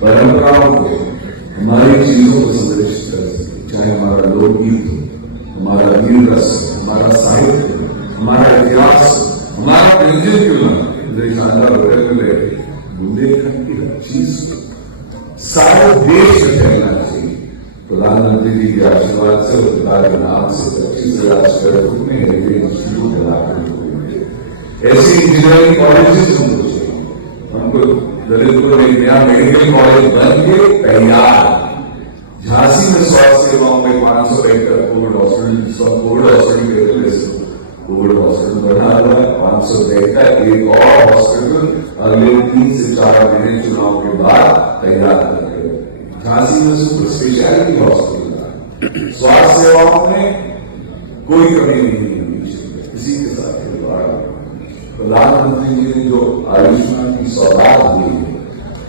परंपराओं को, हमारी चीजों को संरक्षित कर सके, चाहे हमारा लोकगीत हो, हमारा वीर रस हो, हमारा साहित्य हो, हमारा इतिहास हो, हमारा व्यंजन क्यों ना बुंदेलखंड की हर चीज सारे देश में फैलना चाहिए। प्रधानमंत्री जी के आशीर्वाद से और पिता के नाम से 25,000 स्क्वायर फुट में इंस्टीट्यूट बनाते ऐसी इंजीनियरिंग कॉलेजेस हमको चाहिए। हमको ललितपुर में नया मेडिकल कॉलेज बन के तैयार। झांसी में स्वास्थ्य सेवाओं में 500 एकड़ कोविड हॉस्पिटल के प्लेस कोविड हॉस्पिटल बना हुआ है। 500 बेड का एक और हॉस्पिटल अगले 3 से 4 महीने चुनाव के बाद तैयार कर रहे। झांसी में सुपर स्पेशलिटी हॉस्पिटल, स्वास्थ्य सेवाओं में कोई कमी नहीं है। इसी के साथ प्रधानमंत्री जी ने जो आयुष्मान की सौगात दी है,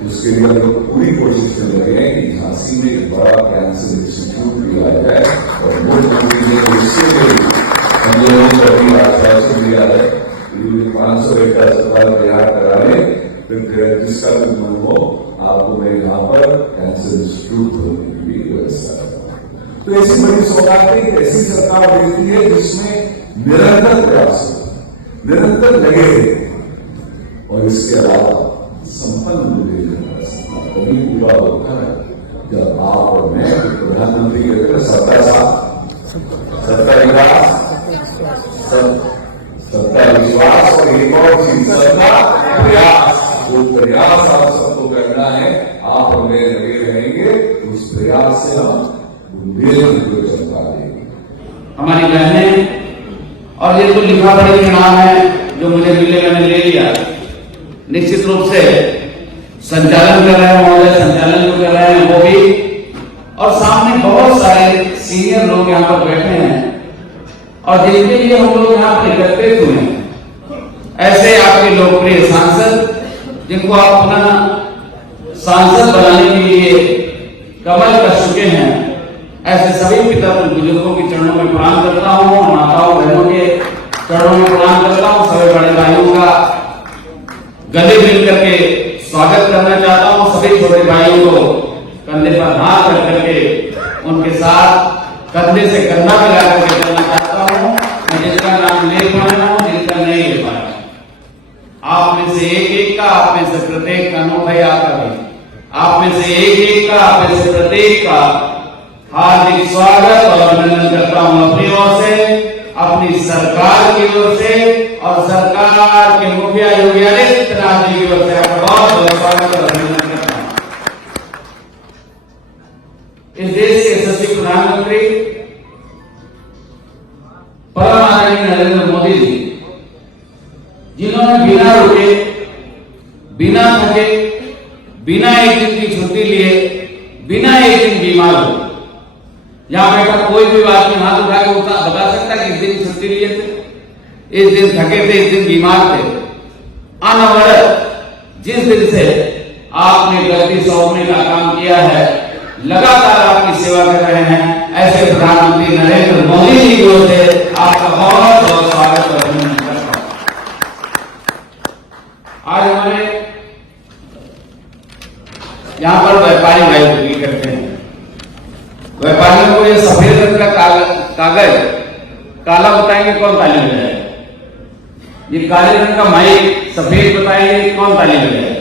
उसके लिए हम लोग पूरी कोशिश कर रहे हैं कि झांसी में एक बड़ा कैंसर इंस्टीट्यूट लिया जाए और मुख्यमंत्री जी ने इसके लिए हम लोगों को अभी आश्वासन दिया है कि 500 एकड़ अस्पताल तैयार करा ले, फिर जिसका भी मन हो आपको मैं यहाँ पर कैंसर इंस्टीट्यूट खोलने की भी व्यवस्था है। तो ऐसी बड़ी सौगातें ऐसी सरकार देती है जिसमें निरंतर प्रयास हो, निरंतर लगे और इसके अलावा संपन्न बुंदेलखंड का तभी पूरा होता है जब आप और मैं प्रधानमंत्री के तरह सबका साथ, सबका विकास, सबका विश्वास और एक और चीज सबका प्रयास। जो प्रयास आप सबको करना है, आप और मैं लगे रहेंगे, उस प्रयास से हम बुंदेलखंड को चमका देंगे। हमारी बहनें और ये तो लिखा पढ़ी के नाम है जो मुझे मिले, मैंने ले लिया। निश्चित रूप से संचालन कर रहे हैं महोदय, संचालन जो कर रहे हैं वो भी, और सामने बहुत सारे सीनियर लोग यहाँ पर बैठे हैं और जिनके लिए हम लोग यहाँ पर एकत्रित हुए हैं। ऐसे आपके लोकप्रिय सांसद जिनको आप अपना सांसद बनाने के लिए कमल कर चुके हैं, ऐसे सभी पिता बुजुर्गों के चरणों में प्रणाम करता हूँ, माताओं बहनों के चरणों में प्रणाम करता हूँ, सभी बड़े भाइयों का गले मिल करके स्वागत करना चाहता हूँ। सभी छोटे भाइयों को कंधे पर हाथ रख करके उनके साथ कंधे से कंधा मिला करके चलना चाहता हूँ। मैं जिसका नाम ले पाया हूँ, जिसका नहीं ले पाया, आप में से एक का, आप में से प्रत्येक का अनोखा याद करें, आप में से एक का, आप में से प्रत्येक का हार्दिक स्वागत और अभिनंदन करता हूं अपनी ओर से, अपनी सरकार की ओर से और सरकार के मुखिया योगी आदित्यनाथ जी की ओर से आपका बहुत बहुत स्वागत और अभिनंदन करता हूं। इस देश के यशस्वी प्रधानमंत्री परम आदरणीय नरेंद्र मोदी जी, जिन्होंने बिना रुके, बिना थके, बिना एक दिन की छुट्टी लिए, बिना एक दिन बीमार हो, यहां बैठा कोई भी आदमी हाथ उठा के बता सकता है कि इस दिन छुट्टी लिए थे, इस दिन थके थे, इस दिन बीमार थे। अनवरत जिस दिन से आपने गलती सौंपने का काम किया है, लगातार आपकी सेवा कर रहे हैं, ऐसे प्रधानमंत्री नरेंद्र मोदी जी की ओर से आपका बहुत बहुत स्वागत और अभिनंदन करता हूं। आज हमारे यहां पर व्यापारी भाई करते हैं, व्यापारियों को ये सफेद रंग का कागज काला बताएंगे कौन ताली बजाए, ये काले रंग का माइक सफेद बताएंगे कौन ताली बजाए।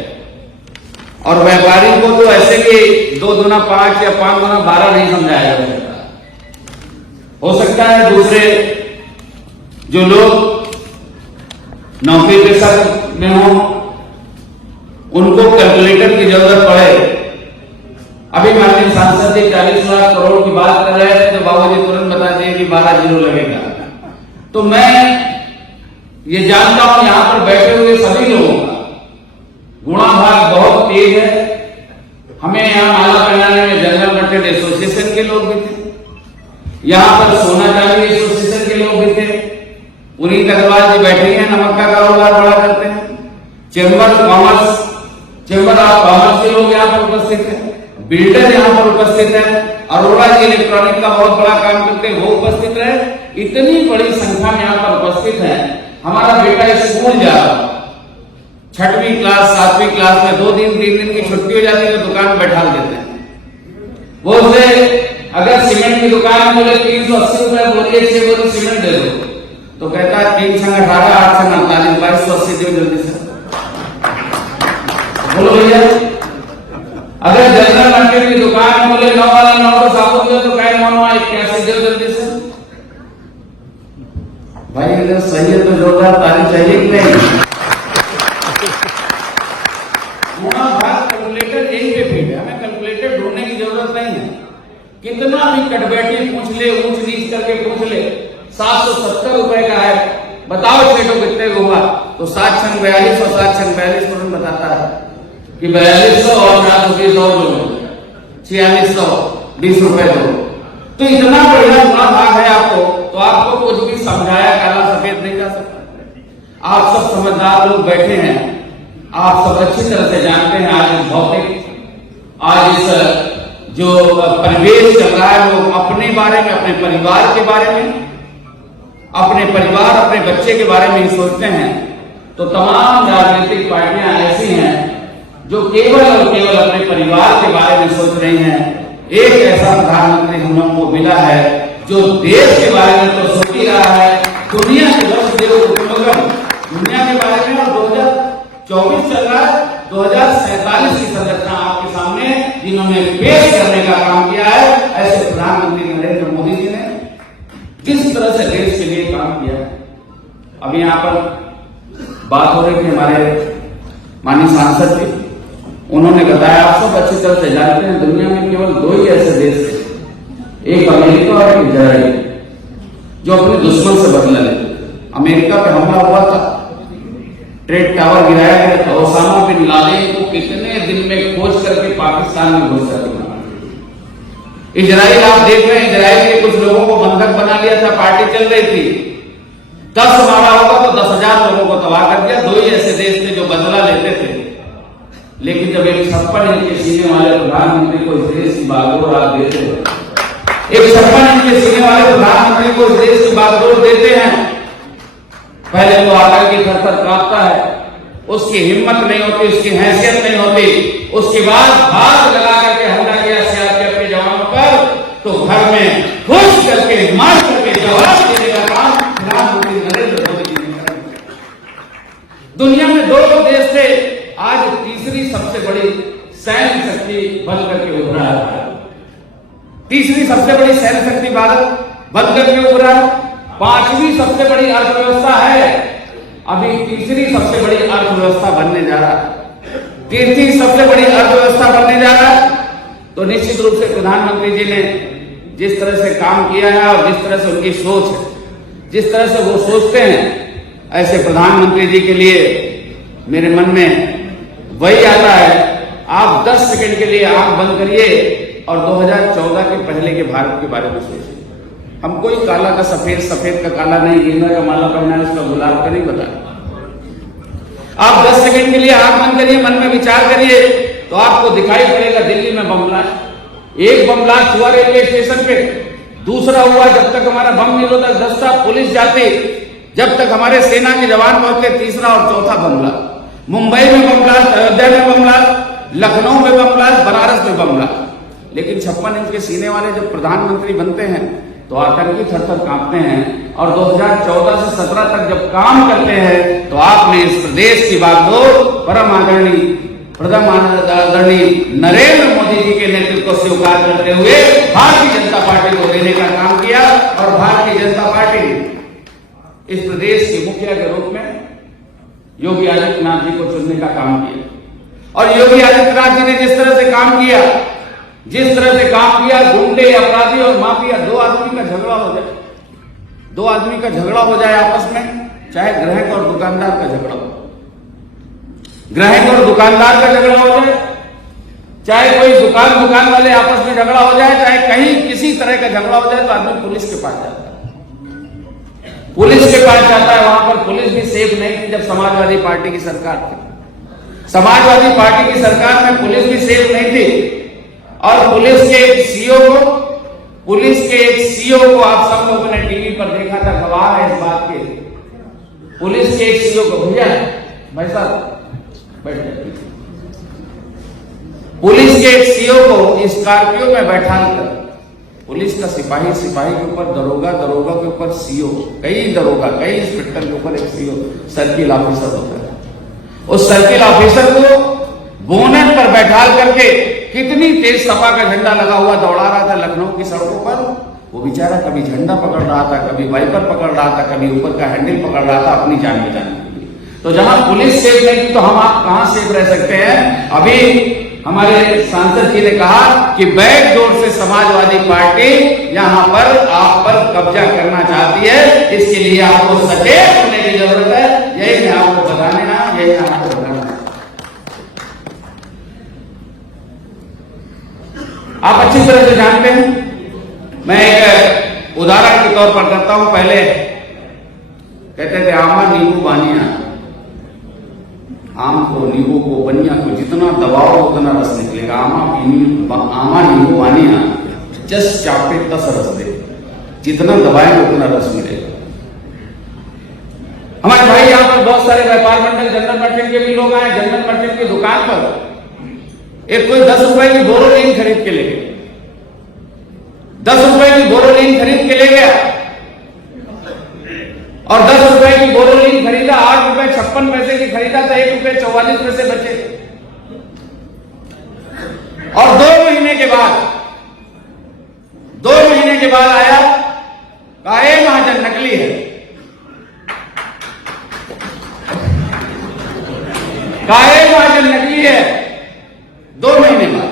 और व्यापारी को तो ऐसे कि 2 दूना 5 या 5 दूना 12 नहीं समझाया जा सकता। हो सकता है दूसरे जो लोग नौकरी पेशा में हो उनको कैलकुलेटर की जरूरत पड़े। अभी माननीय सांसद जी 40 लाख करोड़ की बात कर रहे थे तो बाबूजी तुरंत बता दिए कि 12 जीरो लगेगा। तो मैं ये जानता हूं यहां पर बैठे हुए सभी लोगों का गुणाभाग बहुत तेज है। हमें यहां माला पहनाने में जनरल मर्चेंट एसोसिएशन के लोग भी थे, यहां पर सोना चांदी एसोसिएशन के लोग भी थे, उन्हीं कदवाल जी बैठे हैं, नमक का कारोबार बड़ा करते हैं, चेंबर ऑफ कॉमर्स के लोग यहां पर उपस्थित है, बिल्डर यहां पर उपस्थित है, अरोड़ा जी इलेक्ट्रॉनिक का बहुत बड़ा काम करते हैं वो उपस्थित है। इतनी बड़ी संख्या में यहां पर उपस्थित है। हमारा बेटा स्कूल जा रहा, छठवीं क्लास 7वीं क्लास में 2 दिन 3 दिन की छुट्टी हो जाती है तो दुकान में बैठा देते हैं। वो उसे अगर सीमेंट की दुकान में बोले 380 रुपए बोरिए 6 बोरी सीमेंट दे दो तो कहता है 3 संग 18 8 संग 48 2280 दो जल्दी से। बोलो भैया, अगर जनरल मार्केट की दुकान में बोले 9 वाला 9 का साबुन दो तो कहे 9 9 81 दो जल्दी से। भाई अगर सही है तो जोरदार ताली चाहिए कि नहीं? कैलकुलेटर यहीं पे फिट है, हमें कैलकुलेटर ढूंढने की जरूरत नहीं है। कितना भी कटबैठी पूछ ले, ऊंच नीच करके पूछ ले, 770 रुपए का है, बताओ सेठो कितने का हुआ तो 7 छंग 42 और 7 छंग 42 तुरंत बताता है कि 4200 और 420 और जो 4620 रुपए दो। तो इतना बढ़िया गुना भाग है आपको, तो आपको कुछ भी समझाया काला सफेद नहीं जा सकता। आप सब समझदार लोग बैठे हैं, आप सब अच्छी तरह से जानते हैं आज इस भौतिक, आज इस जो परिवेश चल रहा है वो अपने बारे में, अपने परिवार के बारे में, अपने परिवार अपने बच्चे के बारे में ही सोचते हैं। तो तमाम राजनीतिक पार्टियां ऐसी हैं जो केवल और केवल अपने परिवार के बारे में सोच रही हैं। एक ऐसा प्रधानमंत्री हम लोगों को मिला है जो देश के बारे में तो सोच ही रहा है, दुनिया के दुनिया के बारे में। और 2024 चल रहा है, 2047 की संरचना आपके सामने जिन्होंने पेश करने का काम किया है, ऐसे प्रधानमंत्री नरेंद्र मोदी जी ने किस तरह से देश के लिए काम किया है। अभी यहाँ पर बात हो रही थी हमारे माननीय सांसद जी, उन्होंने बताया, आप सब अच्छी तरह से जानते हैं दुनिया में केवल 2 ही ऐसे देश थे, एक अमेरिका और एक इजराइल, जो अपने दुश्मन से बदला लेते। अमेरिका पे हमला हुआ था, ट्रेड टावर गिराया गया था, ओसामा बिन लादेन को कितने दिन में खोज करके पाकिस्तान में घुस कर दिया। इजराइल आप देख रहे हैं, इजराइल के कुछ लोगों को बंधक बना लिया था, पार्टी चल रही थी, 10 मारा होगा तो 10,000 लोगों को तबाह कर दिया। 2 ही ऐसे देश थे जो बदला लेते थे। लेकिन जब एक 56 इंच के सीने वाले प्रधानमंत्री को इस देश की बागडोर आप देते हैं, एक 56 इंच के सीने वाले प्रधानमंत्री को इस देश की बागडोर देते हैं, पहले तो आकर के थर-थर कांपता है, उसकी हिम्मत नहीं होती, उसकी हैसियत नहीं होती। उसके बाद भाग लगा करके हमला किया सीआरपीएफ के जवानों पर, तो घर में घुस करके मार करके जवाब देने का काम प्रधानमंत्री नरेंद्र मोदी जी ने किया। दुनिया में 2 देश थे, आज तीसरी सबसे बड़ी सैन्य शक्ति बन करके उभरा है। तीसरी सबसे बड़ी सैन्य शक्ति भारत बन करके उभरा है। 5वीं सबसे बड़ी अर्थव्यवस्था है, अभी तीसरी सबसे बड़ी अर्थव्यवस्था बनने जा रहा है, तीसरी सबसे बड़ी अर्थव्यवस्था बनने जा रहा है। तो निश्चित रूप से प्रधानमंत्री जी ने जिस तरह से काम किया है और जिस तरह से उनकी सोच है, जिस तरह से वो सोचते हैं, ऐसे प्रधानमंत्री जी के लिए मेरे मन में वही आता है, आप 10 सेकंड के लिए आंख बंद करिए और 2014 के पहले के भारत के बारे में सोचिए। हम कोई काला का सफेद, सफेद का काला नहीं, गेंदा का माला पहना है, उसका गुलाब का नहीं बताया। आप 10 सेकंड के लिए आंख बंद करिए, मन में विचार करिए, तो आपको दिखाई पड़ेगा दिल्ली में बम ब्लास्ट। एक बम ब्लास्ट हुआ रेलवे स्टेशन पे, दूसरा हुआ जब तक हमारा बम निरोधक दस्ता पुलिस जाती, जब तक हमारे सेना के जवान पहुंचते, तीसरा और चौथा बम ब्लास्ट। मुंबई में बम ब्लास्ट, अयोध्या में बम ब्लास्ट, लखनऊ में बम ब्लास्ट, बनारस में बम ब्लास्ट। लेकिन 56 इंच के सीने वाले जब प्रधानमंत्री बनते हैं तो आतंकी थर-थर कांपते हैं। और 2014 से 17 तक जब काम करते हैं तो आपने इस प्रदेश की बागडोर परम आदरणीय नरेंद्र मोदी जी के नेतृत्व को स्वीकार करते हुए भारतीय जनता पार्टी को देने का काम किया। और भारतीय जनता पार्टी इस प्रदेश के मुखिया के रूप में योगी आदित्यनाथ जी को चुनने का काम किया। और योगी आदित्यनाथ जी ने जिस तरह से काम किया, जिस तरह से काम किया, गुंडे, अपराधी और माफिया, 2 आदमी का झगड़ा हो जाए, 2 आदमी का झगड़ा हो जाए आपस में, चाहे ग्राहक और दुकानदार का झगड़ा हो, ग्राहक और दुकानदार का झगड़ा हो जाए, चाहे कोई दुकान वाले आपस में झगड़ा हो जाए, चाहे कहीं किसी तरह का झगड़ा हो जाए, तो आदमी पुलिस के पास जाता है। पुलिस के पास जाता है, वहां पर पुलिस भी सेफ नहीं थी जब समाजवादी पार्टी की सरकार थी। समाजवादी पार्टी की सरकार में पुलिस भी सेफ नहीं थी। और पुलिस के एक सीईओ को आप सब लोगों ने टीवी पर देखा था, गवाह है इस बात के। पुलिस के एक सीईओ को, भैया भाई साहब बैठ जाती थी। पुलिस के एक सीओ को स्कॉर्पियो में बैठा कर पुलिस का सिपाही, सिपाही के ऊपर दरोगा, दरोगा के ऊपर सीओ, कई दरोगा, कई इंस्पेक्टर के ऊपर एक सीओ सर्किल ऑफिसर होता है। उस सर्किल ऑफिसर को बोनट पर बैठाल करके कितनी तेज सपा का झंडा लगा हुआ दौड़ा रहा था लखनऊ की सड़कों पर। वो बेचारा कभी झंडा पकड़ रहा था, कभी वाइपर पकड़ रहा था, कभी ऊपर का हैंडल पकड़ रहा था अपनी जान बचाने के लिए। तो जहां पुलिस सेफ नहीं थी तो हम आप कहां सेफ रह सकते हैं? अभी हमारे सांसद जी ने कहा कि बैकडोर से समाजवादी पार्टी यहां पर आप पर कब्जा करना चाहती है, इसके लिए आपको सचेत होने की जरूरत है। यही मैं आपको बताने ना, यही मैं आपको बताना। आप अच्छी तरह से जानते हैं, मैं एक उदाहरण के तौर पर करता हूं। पहले कहते थे आमा नींबू बानिया, आम को, नींबू को, बनिया को जितना दबाओ उतना रस निकलेगा। आमा नींबू बानिया जस्ट चापे 10 रस दे, जितना दबाएंगे उतना रस मिलेगा। हमारे भाई यहां पर बहुत सारे व्यापार मंडल, जनरल मर्चेंट के भी लोग आए। जनरल मर्चेंट की दुकान पर एक कोई 10 रुपए की बोरोलीन खरीद के ले गया, 10 रुपए की बोरोलीन खरीद के ले गया और 10 रुपए की बोरोलीन खरीदा, 8 रुपए 56 पैसे की खरीदा तो 1 रुपए 44 पैसे बचे। और 2 महीने के बाद आया, कहा ये महाजन नकली है, कहा ये महाजन नकली है। 2 महीने बाद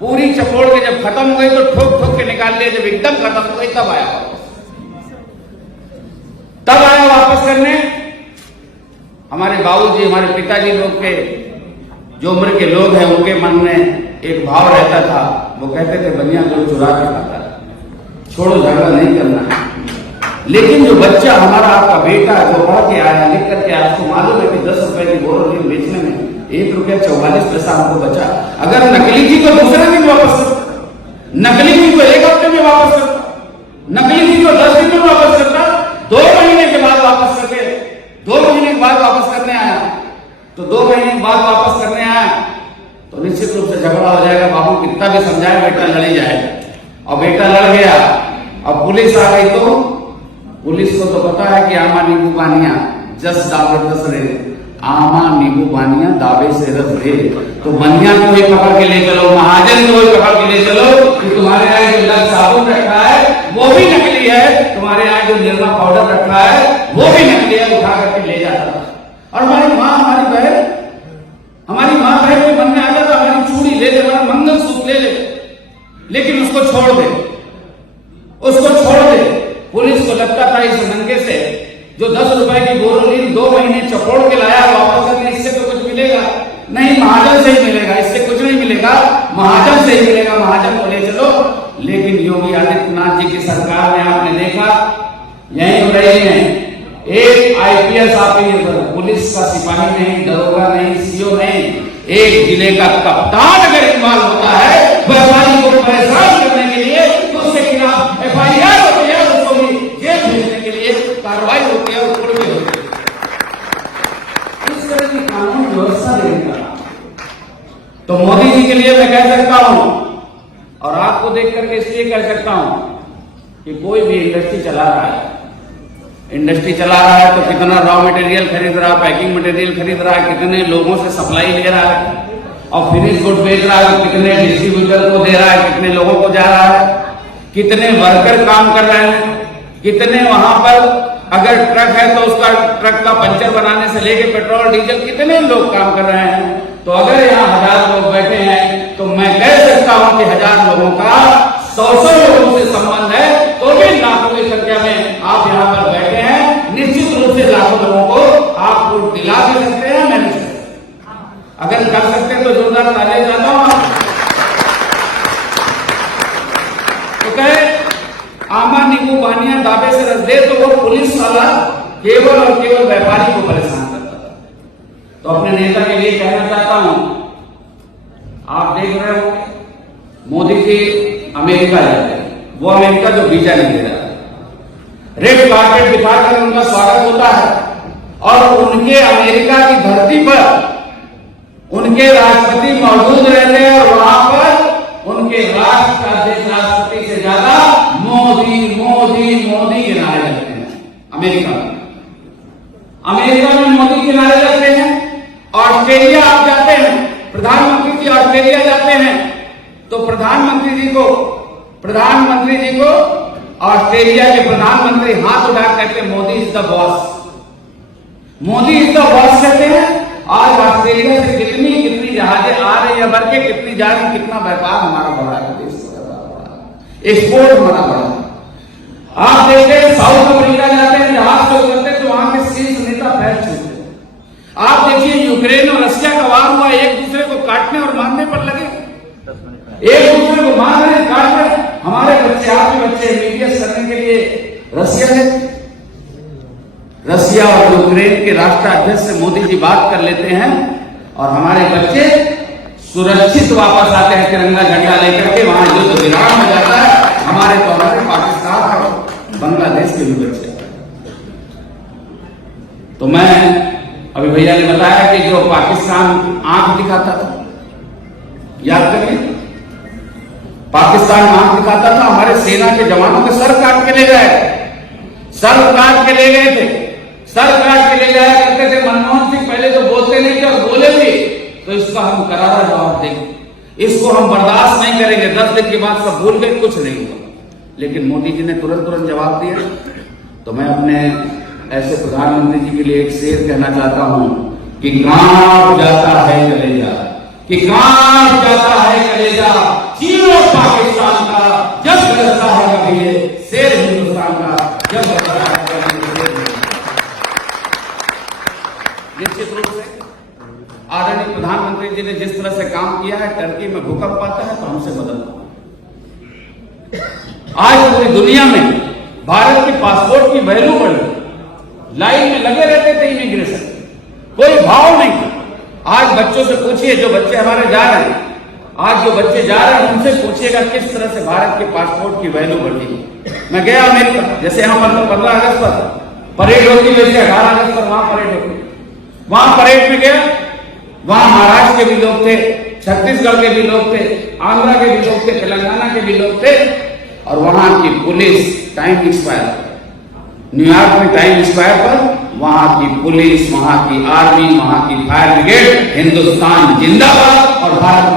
पूरी चपोड़ के जब खत्म हो गई तो ठोक ठोक के निकाल लिया। जब एकदम खत्म हो गई तब आया वापस करने। हमारे बाबूजी, हमारे पिताजी लोग के जो उम्र के लोग हैं उनके मन में एक भाव रहता था। वो कहते थे बनिया जो चुरा के खाता है, छोड़ो, झगड़ा नहीं करना है। लेकिन जो बच्चा हमारा, आपका बेटा जो पढ़ के आया, लिख करके आया, उसको मालूम है कि 10 रुपए की बोरोलीन बेचने में 1 रुपया 44 पैसा हमको बचा। अगर नकली थी तो दूसरे दिन वापस करता, नकली थी तो 1 हफ्ते में वापस करता, नकली थी तो 10 दिन में वापस करता। 2 महीने के बाद वापस करके 2 महीने के बाद वापस करने आया तो 2 महीने के बाद वापस करने आया तो निश्चित रूप से झगड़ा हो जाएगा। बाबू कितना भी समझाए बेटा लड़ ही जाएगा। और बेटा लड़ गया, अब पुलिस आ गई तो पुलिस को तो पता है कि आमा नींबू बानिया जस दावे दस रे, आमा नींबू बानिया दावे से रस रे। तो बनिया को ही पकड़ के ले चलो, महाजन को ही पकड़ के ले चलो कि तुम्हारे यहाँ जो लक्स साबुन रखा है वो भी नकली है, तुम्हारे यहाँ जो निरमा पाउडर रखा है वो भी नकली है, उठा करके ले जाता। और हमारी माँ, हमारी बहन के मन में आ जाता हमारी चूड़ी ले ले, हमारा मंगलसूत्र ले ले, लेकिन उसको छोड़ दे। पुलिस को लगता था इस नंगे से जो 10 रुपए की बोरोलीन 2 महीने चपोड़ के लाया वापस करने, इससे तो कुछ मिलेगा नहीं, महाजन से ही मिलेगा, इससे कुछ नहीं मिलेगा, महाजन से ही मिलेगा, महाजन को ले चलो। लेकिन योगी आदित्यनाथ जी की सरकार में आपने देखा यही हो रही है, एक आईपीएस ऑफिसर, पुलिस का सिपाही नहीं, दरोगा नहीं, सीओ नहीं, एक जिले का कप्तान अगर इस्तेमाल होता है व्यापारी को परेशान करने के लिए, उसके खिलाफ FIR होती है, उसको भी जेल भेजने के लिए कार्रवाई होती है, और भी होती है। इस तरह की कानून व्यवस्था देगा तो मोदी जी के लिए मैं कह सकता हूं, और आपको देख करके इसलिए कह सकता हूं कि कोई भी इंडस्ट्री चला रहा है तो कितना रॉ मटेरियल खरीद रहा है, पैकिंग मटेरियल खरीद रहा है, कितने लोगों से सप्लाई ले रहा है, और फिनिश गुड बेच रहा है, कितने डिस्ट्रीब्यूटर को दे रहा है, कितने लोगों को जा रहा है, कितने वर्कर काम कर रहे हैं, कितने वहां पर अगर ट्रक है तो उसका ट्रक का पंचर बनाने से लेके पेट्रोल डीजल कितने लोग काम कर रहे हैं। तो अगर यहाँ 1000 लोग बैठे हैं तो मैं कह सकता हूं कि 1000 लोगों का 100 लोगों से संबंध है, तो भी लाखों की संख्या में आप यहाँ पर बैठे हैं, निश्चित रूप से लाखों लोगों को आप वोट दिला भी सकते हैं। मैंने अगर कर सकते हैं तो जोरदार तालियां जाता हूं। तो कहे आमा नींबू बानिया दावे से रस दे, तो वो पुलिस वाला केवल और केवल व्यापारी को परेशान करता था। तो अपने नेता के लिए कहना चाहता हूं, आप देख रहे हो मोदी जी अमेरिका जाते हैं, वो अमेरिका जो वीजा नहीं दे रहा, रेड कार्पेट दिखाकर उनका स्वागत होता है, और उनके अमेरिका की धरती पर उनके राष्ट्रपति मौजूद रहते हैं और वहां पर उनके राष्ट्र का अध्यक्ष राष्ट्रपति से ज्यादा मोदी मोदी मोदी के नारे लगते हैं। अमेरिका में मोदी के नारे लगते हैं। ऑस्ट्रेलिया आप जाते हैं, प्रधानमंत्री जी ऑस्ट्रेलिया जाते हैं तो प्रधानमंत्री जी को ऑस्ट्रेलिया के प्रधानमंत्री हाथ उठा कहते हैं Modi is the boss, Modi is the boss कहते हैं। आज ऑस्ट्रेलिया से कितनी जहाजें आ रही है भर के, कितनी जा रही, कितना व्यापार हमारा बढ़ा है, देश का एक्सपोर्ट हमारा बढ़ा है। आप देखते हैं साउथ अफ्रीका जाते हैं, जहाज से उतरते तो वहां के शीर्ष नेता पैर छूते हैं। आप देखिए यूक्रेन और रशिया का वार हुआ, एक दूसरे को काटने और मारने पर लगे, एक दूसरे को मार रहे, काट रहे। हमारे बच्चे, आपके बच्चे मीडिया करने के लिए रशिया और यूक्रेन के राष्ट्राध्यक्ष से मोदी जी बात कर लेते हैं और हमारे बच्चे सुरक्षित वापस आते हैं तिरंगा झंडा लेकर के। वहां युद्ध विराम हो जाता है। हमारे तो हमारे पाकिस्तान और बांग्लादेश के भी बच्चे। तो मैं अभी भैया ने बताया कि जो पाकिस्तान आंख दिखाता था, याद करिए, पाकिस्तान आंख दिखाता था, हमारे सेना के जवानों के सर काट के ले गए, सर काट के ले गए थे, सर काट के ले जाया करते थे। मनमोहन सिंह पहले तो बोलते नहीं थे और बोले भी तो इसका हम करारा जवाब देंगे, इसको हम बर्दाश्त नहीं करेंगे। 10 दिन के बाद सब भूल गए, कुछ नहीं हुआ। लेकिन मोदी जी ने तुरंत जवाब दिया। तो मैं अपने ऐसे प्रधानमंत्री जी के लिए एक शेर कहना चाहता हूं कि कांप जाता है कलेजा, कि कांप जाता है कलेजा, चीरो पाकिस्तान का जब गरजता है कभी ये शेर हिंदुस्तान का जब गरजता है कभी। निश्चित रूप से आदरणीय प्रधानमंत्री जी ने जिस तरह से काम किया है, टर्की में भूकंप आता है तो हमसे बदलना। आज पूरी दुनिया में भारत की पासपोर्ट की वैल्यू बढ़ी, लाइन में लगे रहते थे इमिग्रेशन, कोई भाव नहीं था। आज बच्चों से पूछिए, जो बच्चे हमारे जा रहे हैं, आज जो बच्चे जा रहे हैं उनसे पूछिएगा किस तरह से भारत के पासपोर्ट की वैल्यू बढ़ी। मैं गया अमेरिका, जैसे यहाँ 15 अगस्त पर परेड होती, वैसे 18 अगस्त पर वहां परेड होती। वहां परेड में गया, वहां महाराष्ट्र के भी लोग थे, छत्तीसगढ़ के भी लोग थे, आंध्रा के भी लोग थे, तेलंगाना के भी लोग थे। और वहां की पुलिस टाइम स्क्वायर, न्यूयॉर्क में टाइम स्क्वायर पर वहां की पुलिस, वहां की आर्मी, वहां की फायर ब्रिगेड, हिंदुस्तान जिंदाबाद और भारत